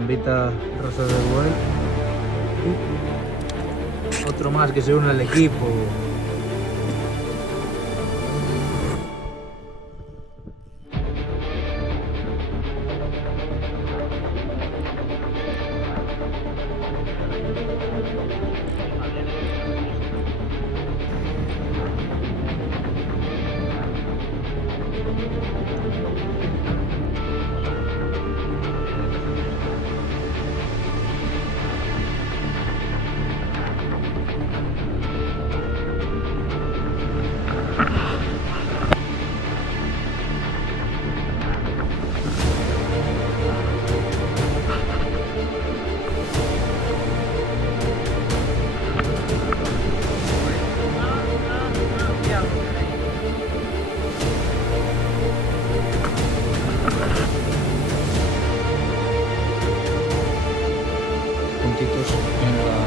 Gambita Rosa de Buey. Otro más que se une al equipo. Puntitos en la